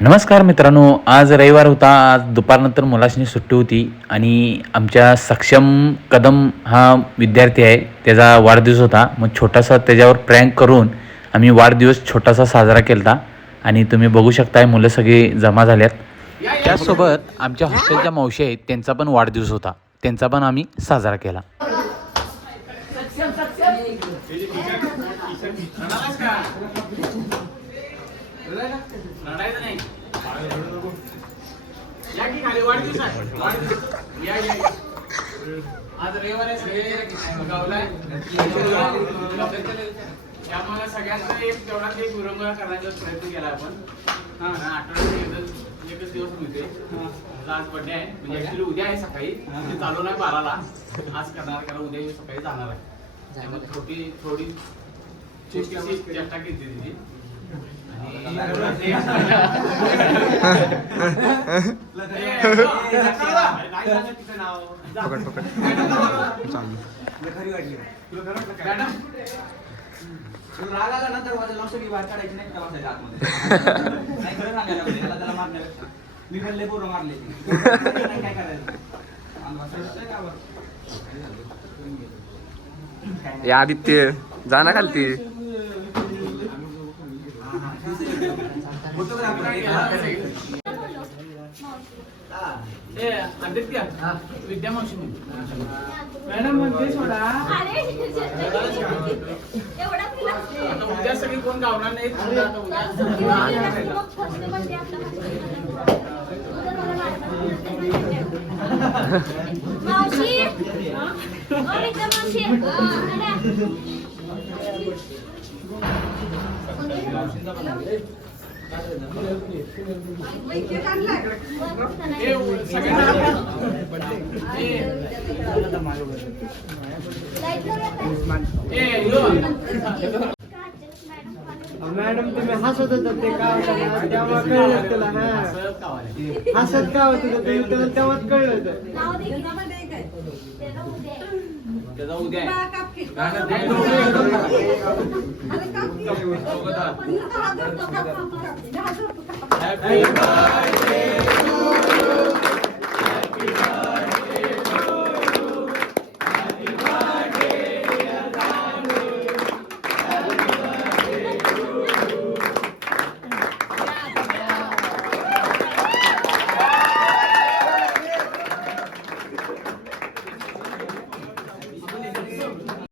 नमस्कार मित्रांनो आज रविवार होता आज दुपारनंतर मुलासनी सुट्टी होती आणि आमच्या सक्षम कदम हा विद्यार्थी आहे त्याचा वाढदिवस होता. मग छोटासा त्याच्यावर प्रँक करून आम्ही वाढदिवस छोटासा साजरा केला आणि तुम्ही बघू शकताय मुलं सगळी जमा झाल्यात. त्याचसोबत आमच्या हॉस्टेलच्या मावशी आहेत त्यांचा पण वाढदिवस होता. त्यांचा पण आम्ही साजरा केला रडायचं नाही या की खाली वाढदिवस आहे. वाढदिवस. या, या, या. आज रविवार आहे सगळे गावलाय त्यामुळे सगळ्यांचा एक तेवढा एक विरंगुळा करण्याचा प्रयत्न केला आपण. हा आठवड्यात एकच एकच दिवस मिळते आज बर्थडे आहे. म्हणजे ऍक्च्युली उद्या आहे सकाळी. ते चालू नाही बाराला. आज करणार कारण उद्या सकाळी जाणार आहे. त्यामुळे छोटी थोडी छोटीशी चेष्टा केली तिची पकड पकड चांगलं मी पोरं मारले काय करायचं या आदित्य जाणार खालती ए आदित्य विद्या मावशी? मॅडम म्हणते सोडा उद्या सगळी कोण गावणार नाही मावशी मावशी ए, सगळ्यांना ए, ए, यो. मॅडम तुम्ही हसत होता ते का होतं? तेव्हा कळलं तुला हा. हसत का होत? होतं ते? तुला तेव्हाच कळलं होतं. Happy birthday.